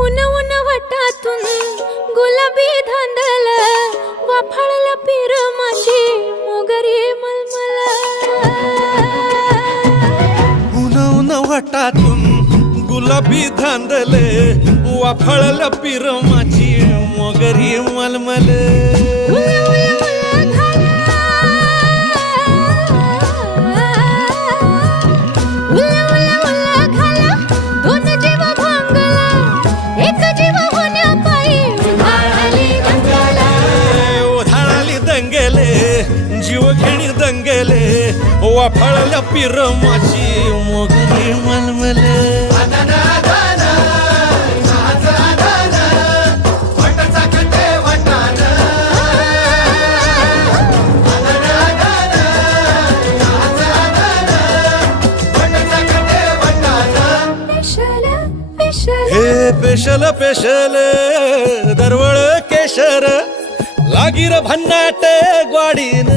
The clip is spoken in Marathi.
उन उन वटातून गुलाबी धांदल वाफाळला पीर माझी मोगरी मलमल उन उन वटातून गुलाबी धांदले वाफाळला पीर माझी मोगरी मलमल जीव घेणी दंगेले वाफाळल्या पीर माझी मोगरी मलमल हे पेशल पेशल दरवळ केशर लागी र भन्नाट ग्वाडीन